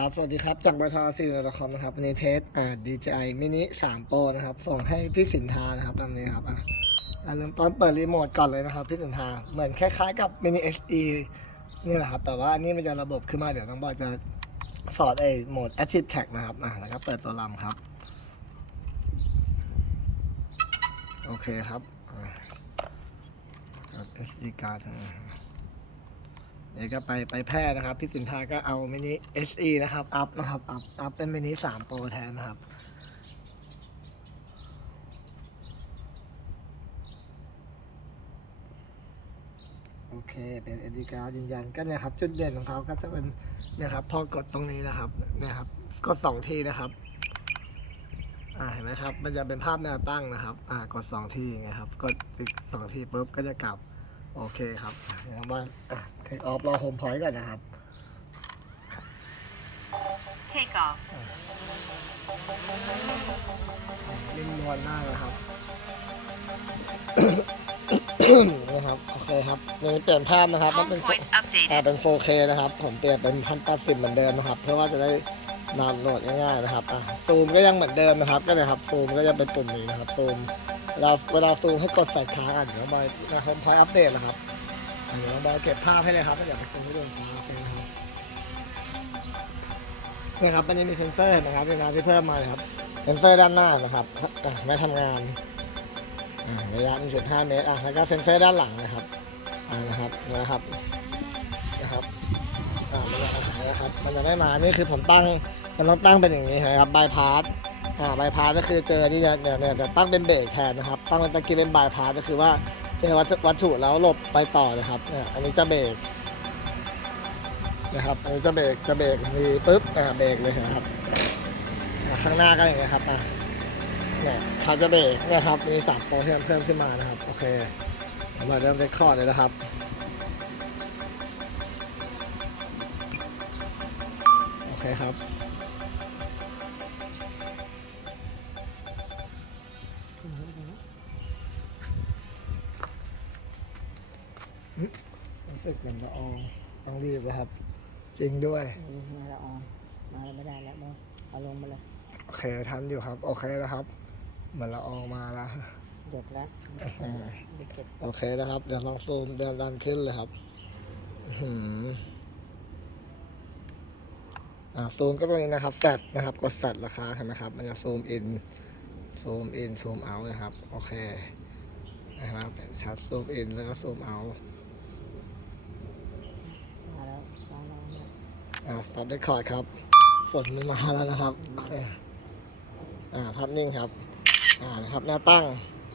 ครับ สวัสดีครับ จากบริษัทซีรีส์คอมนะครับวันนี้เทสอ่า DJI Mini 3 Pro นะครับ ส่งให้พี่สินทานะครับตามนี้ครับอะอะเริ่มต้นเปิดรีโมทก่อนเลยนะครับ พี่สินทา เหมือนคล้ายๆกับ Mini SE นี่แหละครับ แต่ว่าอันนี้มันจะระบบขึ้นมา เดี๋ยวน้องบอยจะสอดไอ้โหมด Active Tag นะครับอะแล้วก็เปิดตัวลำครับ โอเคครับอะกด SD card นะครับ เดี๋ยวก็ไปไปแพร่นะครับ พี่สินทาก็เอามินิ SE นะครับ อัพนะครับอัพอัพเป็นมินิ3 Pro แทนนะครับโอเค เป็น SD card ยืนยันก็เนี่ยครับ จุดเด่นของเขาก็จะเป็นเนี่ยครับ พอกดตรงนี้นะครับเนี่ยครับ กดสองทีนะครับ อ่าเห็นไหมครับ มันจะเป็นภาพแนวตั้งนะครับ อ่ากดสองทีไงครับ กดอีกสองทีปุ๊บก็จะกลับ โอเคครับเดี๋ยวมาเทคออฟรอโฮมพอยต์ก่อนนะครับ Take off. นิ่มนวลมากนะครับ นะครับ โอเคครับนี่เปลี่ยนภาพนะครับ มัน Home เป็น point อ่า updated. เป็น 4K นะครับ ผมเปลี่ยนเป็น1080เหมือนเดิมนะครับ เพื่อว่าจะได้นำโหลดง่ายๆนะครับอะซูมก็ยังเหมือนเดิมนะครับ ก็เลยครับ ซูมก็จะเป็นปุ่มนี้นะครับ ซูม เวลาเวลาซูมให้กดใส่ค้างอะเดี๋ยวบอยนะโฮมพอยอัปเดตนะครับเดี๋ยวบอยเก็บภาพให้เลยครับเดี๋ยวไปซูมให้ดูค้างโอเคนะครับนี่ครับมันจะมีเซ็นเซอร์นไหมครับเวลาที่เพิ่มมาครับเซ็นเซอร์ด้านหน้านะครับอะไม่ทำงานระยะ 1.5 เมตรอะแล้วก็เซ็นเซอร์ด้านหลังนะครับอ่านะครับนะครับนะครับอ่ามันจะนะครับมันจะไม่มานี่คือผมตั้งมันต้องตั้งเป็นอย่างนี้นะครับบายพาส อ่าบายพาสก็คือเจอนี่เนี่ยเนี่ยเนี่ยตั้งเป็นเบรกแทนนะครับ ตั้งเป็นตะกี้เป็นบายพาสก็คือว่าเจอวัตถุวัตถุแล้วหลบไปต่อนะครับเนี่ยอันนี้จะเบรกนะครับอันนี้จะเบรกจะเบรกมีปุ๊บอ่าเบรกเลยนะครับข้างหน้าก็อย่างนี้ยครับอ่าเนี่ยเขาจะเบรกนี่ครับมีสามโปรที่มเพิ่มขึ้นมานะครับโอเคมาเริ่มเรคคอร์ดเลยนะครับโอเคครับ รู้สึกเหมือนละอองต้องรีบนะครับ จริงด้วยนี่มาละอองมาแล้วไม่ได้แล้วมั้งเอาลงมาเลยโอเคทันอยู่ครับ โอเคแล้วครับ เหมือนละอองมาแล้ว หยดแล้วอืมไปเก็บโอเคนะครับ เดี๋ยวลองซูมเดินดันขึ้นเลยครับอื้อหืออ่าซูมก็ตรงนี้นะครับแฟดนะครับ กดแฟดราคาเห็นไหมครับ มันจะซูมอิน ซูมอิน ซูมเอานะครับ โอเคนะครับชัดซูมอินแล้วก็ซูมเอา มาแล้วมาแล้วมาแล้ว อ่าสต็อปเรคคอร์ดครับ ฝนมันมาแล้วนะครับ อ่าภาพนิ่งครับ อ่านะครับ หน้าตั้ง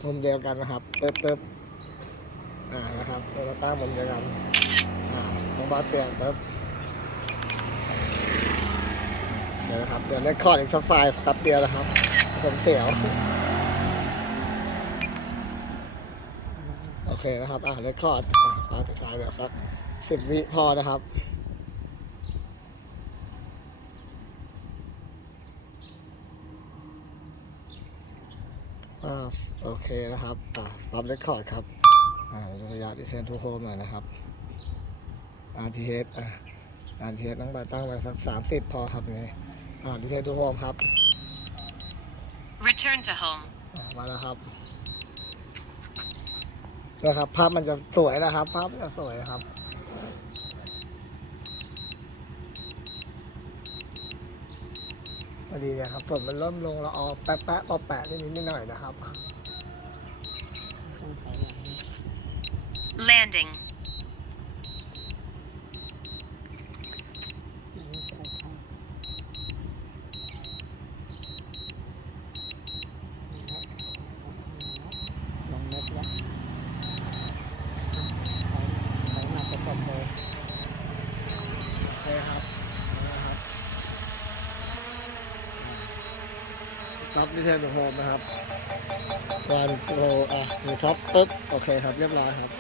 มุมเดียวกันนะครับเติบเติบอ่านะครับหน้าตั้งมุมเดียวกัน อ่าลงบาเปลี่ยนเติบเดี๋ยวนะครับ เดี๋ยวเรคคอร์ดอีกสักไฟล์แป๊บเดียวนะครับ ผมเสียวโอเคนะครับ อ่าเรคคอร์ดไฟล์สุดท้ายเดี๋ยวสัก สิบวิพอนะครับ อ่าโอเคนะครับ อ่าซับเรคคอร์ดครับ อ่าเดี๋ยวระยะดิเทนทูโฮมหน่อยนะครับ RTH อ่า RTH ต้องไปตั้งไว้สักสามสิบพอครับนี่อ่าดิเทนทูโฮมครับ Return to home. อ่ามาแล้วครับนะครับ ภาพมันจะสวยนะครับ ภาพมันจะสวยครับ พ อดีเนะครับฝนมันเริ่มลงละออแปะแปะปอแปะนิดนิดหน่อยนะครับ Landing. อันนี้จะเอาข้างลงเม็ดแล้วถอยมาจะกดเลย โอเคครับนะครับ รับดิเทนของโฮมนะครับวันโลอะมีท็อปปึ๊บโอเคครับเรียบร้อยครับ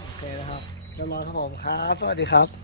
โอเคนะครับเรียบร้อยครับผมครับ สวัสดีครับ